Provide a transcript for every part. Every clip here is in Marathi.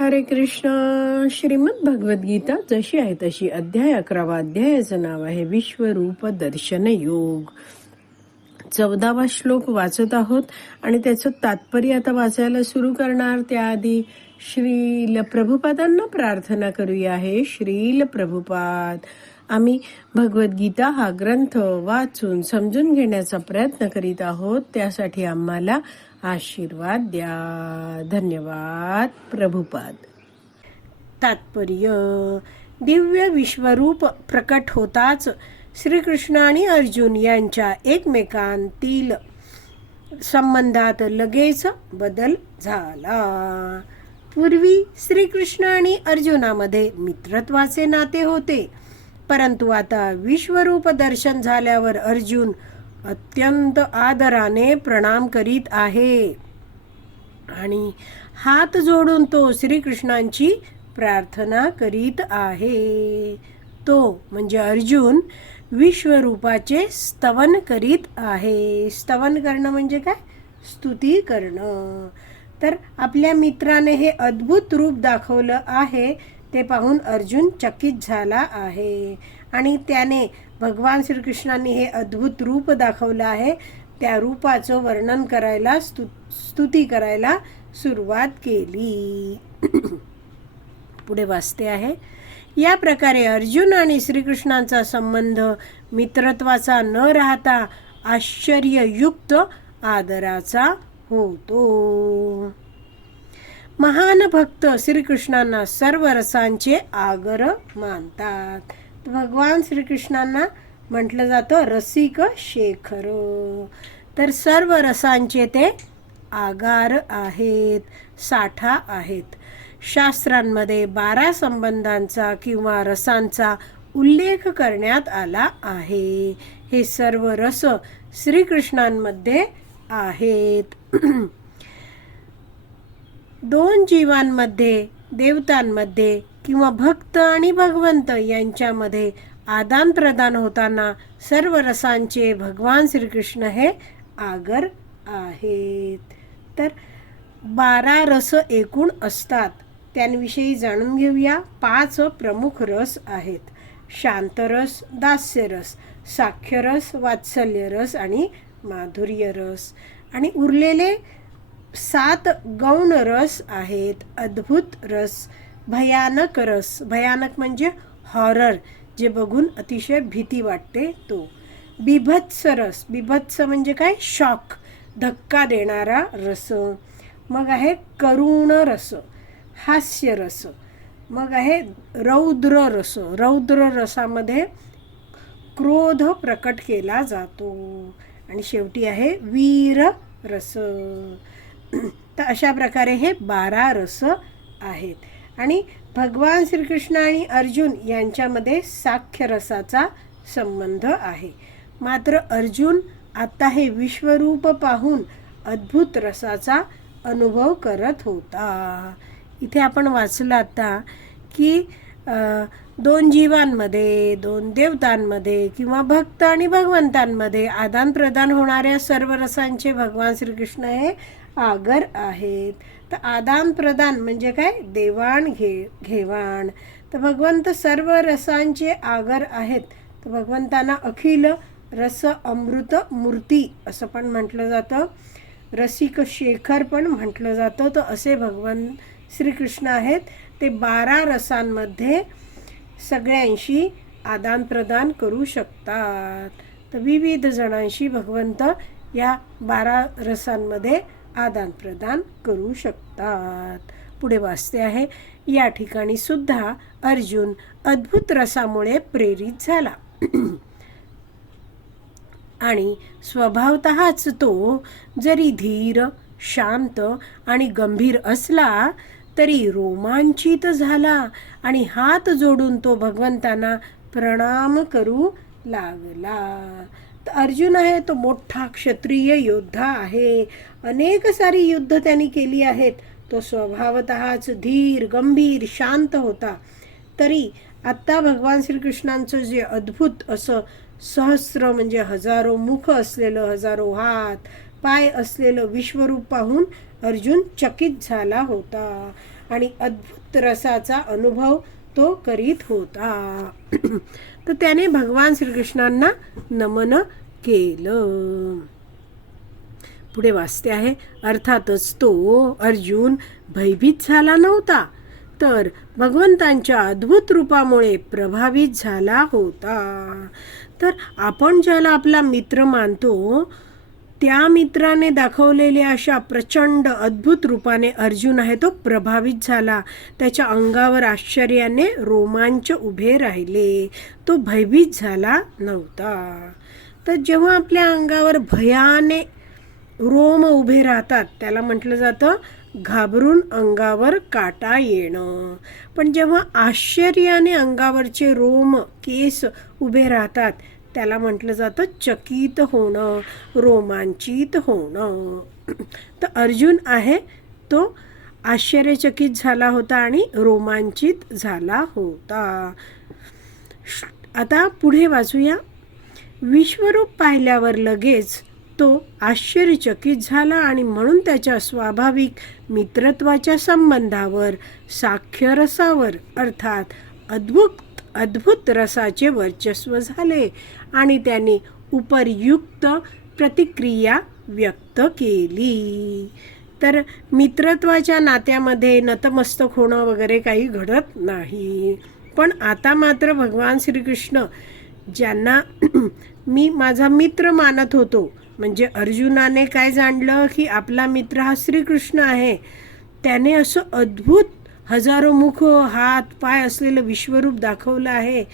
हरे कृष्ण. श्रीमद भगवद्गीता जशी आहे तशी अध्याय अकरावा अध्यायाचं नाव आहे विश्वरूप दर्शन योग. चौदावा श्लोक वाचत आहोत आणि त्याचं तात्पर्य आता वाचायला सुरू करणार. त्याआधी श्रील प्रभुपादांना प्रार्थना करूया. आहे श्रील प्रभुपाद आम्ही भगवद्गीता हा ग्रंथ वाचून समजून घेण्याचा प्रयत्न करीत आहोत. त्यासाठी आम्हाला आशीर्वाद द्या. धन्यवाद प्रभुपाद. तात्पर्य दिव्य विश्वरूप प्रकट होताच श्रीकृष्ण आणि अर्जुन यांच्या एकमेकांतील संबंधात लगेच बदल झाला. पूर्वी श्रीकृष्ण आणि अर्जुनामध्ये मित्रत्वाचे नाते होते परंतु आता विश्वरूप दर्शन झाल्यावर अर्जुन अत्यंत आदराने प्रणाम करीत आहे. आणि हात जोडून तो श्रीकृष्णांची प्रार्थना करीत आहे. तो म्हणजे अर्जुन विश्वरूपाचे स्तवन करीत आहे. स्तवन करणं म्हणजे काय? स्तुती करणं. तर आपल्या मित्राने हे अद्भुत रूप दाखवलं आहे ते पाहून अर्जुन चकित झाला आहे. आणि त्याने भगवान श्रीकृष्णांनी हे अद्भुत रूप दाखवलं आहे. त्या रूपाचं वर्णन करायला स्तु स्तुती करायला सुरुवात केली. पुढे वाचते आहे. या प्रकारे अर्जुन आणि श्रीकृष्णांचा संबंध मित्रत्वाचा न राहता आश्चर्ययुक्त आदराचा होतो. महान भक्त श्रीकृष्णांना सर्व रसांचे आगर मानतात. भगवान श्रीकृष्णांना म्हटलं जातं रसिक शेखर. तर सर्व रसांचे ते आगार आहेत साठा आहेत. शास्त्रांमध्ये बारा संबंधांचा किंवा रसांचा उल्लेख करण्यात आला आहे. हे सर्व रस श्रीकृष्णांमध्ये आहेत. दोन जीवांमध्ये देवतांमध्ये किंवा भक्त आणि भगवंत यांच्यामध्ये आदान प्रदान होताना सर्व रसांचे भगवान श्रीकृष्ण हे आगर आहेत. तर बारा रस एकूण असतात. त्यांविषयी जाणून घेऊया पाच प्रमुख रस आहेत. शांतरस दास्यरस साख्यरस वात्सल्यरस आणि माधुर्यरस आणि उरलेले सात गौण रस आहेत. अद्भुत रस भयानक रस. भयानक म्हणजे हॉरर जे बघून अतिशय भीती वाटते तो. बिभत्स रस. बिभत्स म्हणजे काय? शॉक धक्का देणारा रस. मग आहे करुण रस हास्य रस. मग आहे रौद्र रस. रौद्र रसामध्ये क्रोध प्रकट केला जातो. आणि शेवटी आहे वीर रस. तर अशा प्रकारे हे बारा रस आहेत. आणि भगवान श्रीकृष्ण आणि अर्जुन यांच्यामध्ये साख्य रसाचा संबंध आहे. मात्र अर्जुन आता हे विश्वरूप पाहून अद्भुत रसाचा अनुभव करत होता. इथे आपण वाचलं आता की दोन जीवांमध्ये दोन देवतांमध्ये किंवा भक्त आणि भगवंतांमध्ये आदान प्रदान होणाऱ्या सर्व रसांचे भगवान श्रीकृष्ण हे आगर आहेत. तर आदान प्रदान म्हणजे काय? देवाण घे घेवाण. तर भगवंत सर्व रसांचे आगर आहेत. तर भगवंतांना अखिल रस अमृत मूर्ती असं पण म्हटलं जातं. रसिक शेखर पण म्हटलं जातं. तर असे भगवंत श्रीकृष्ण आहेत. ते बारा रसांमध्ये सगळ्यांशी आदानप्रदान करू शकतात. तर विविध जणांशी भगवंत या बारा रसांमध्ये आदानप्रदान करू शकतात. पुढे वाचते आहे. या ठिकाणी सुद्धा अर्जुन अद्भुत रसामुळे प्रेरित झाला. आणि स्वभावतःच तो जरी धीर शांत आणि गंभीर असला तरी रोमांचित झाला आणि हात जोडून तो भगवंतांना प्रणाम करू लागला. तर अर्जुन आहे तो मोठा क्षत्रिय योद्धा आहे. अनेक सारी युद्ध त्यांनी केली आहेत. तो स्वभावतःच धीर गंभीर शांत होता. तरी आत्ता भगवान श्रीकृष्णांचं जे अद्भुत असं सहस्र म्हणजे हजारो मुख असलेलं हजारो हात पाय असलेलं विश्वरूप पाहून अर्जुन चकित झाला होता आणि अद्भुत रसाचा अनुभव तो करीत होता. तर त्याने भगवान श्रीकृष्णांना नमन केलं. पुढे वाचते आहे अर्थातच तो अर्जुन भयभीत झाला नव्हता तर भगवंतांच्या अद्भुत रूपामुळे प्रभावित झाला होता. तर आपण ज्याला आपला मित्र मानतो त्या मित्राने दाखवलेल्या अशा प्रचंड अद्भुत रूपाने अर्जुन आहे तो प्रभावित झाला. त्याच्या अंगावर आश्चर्याने रोमांच उभे राहिले. तो भयभीत झाला नव्हता. तर जेव्हा आपल्या अंगावर भयाने रोम उभे राहतात त्याला म्हटलं जातं घाबरून अंगावर काटा येणं. पण जेव्हा आश्चर्याने अंगावरचे रोम केस उभे राहतात त्याला म्हटलं जातं चकित होणं रोमांचित होणं. तर अर्जुन आहे तो आश्चर्यचकित झाला होता आणि रोमांचित झाला होता. आता पुढे वाचूया. विश्वरूप पाहिल्यावर लगेच तो आश्चर्यचकित झाला आणि म्हणून त्याच्या स्वाभाविक मित्रत्वाच्या संबंधावर साक्षरसावर अर्थात अद्भुत अद्भुत रसाचे वर्चस्व झाले आणि त्याने उपरयुक्त प्रतिक्रिया व्यक्त केली. तर मित्रत्वाच्या नात्यामध्ये नतमस्तक होणं वगैरे काही घडत नाही. पण आता मात्र भगवान श्रीकृष्ण ज्यांना मी माझा मित्र मानत होतो म्हणजे अर्जुनाने काय जाणलं की आपला मित्र हा श्रीकृष्ण आहे त्याने असं अद्भुत हजारो मुख हात पाय असलेलं विश्वरूप दाखवलं आहे.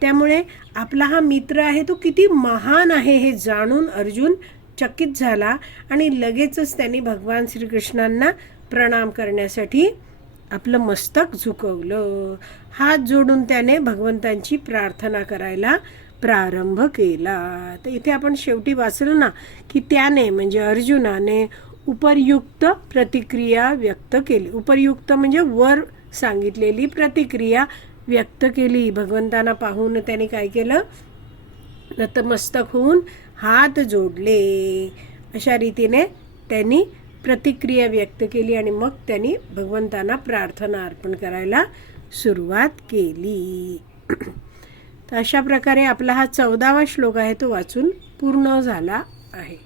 त्यामुळे आपला हा मित्र आहे तो किती महान आहे हे जाणून अर्जुन चकित झाला आणि लगेचच त्यांनी भगवान श्रीकृष्णांना प्रणाम करण्यासाठी आपलं मस्तक झुकवलं. हात जोडून त्याने भगवंतांची प्रार्थना करायला प्रारंभ केला. तर इथे आपण शेवटी वाचलं ना की त्याने म्हणजे अर्जुनाने उपरयुक्त प्रतिक्रिया व्यक्त केली. उपरयुक्त म्हणजे वर सांगितलेली प्रतिक्रिया व्यक्त केली. भगवंतांना पाहून त्याने काय केलं? नतमस्तक होऊन हात जोडले. अशा रीतीने त्यांनी प्रतिक्रिया व्यक्त केली आणि मग त्यांनी भगवंतांना प्रार्थना अर्पण करायला सुरुवात केली. तर अशा प्रकारे आपला हा चौदावा श्लोक आहे तो वाचून पूर्ण झाला आहे.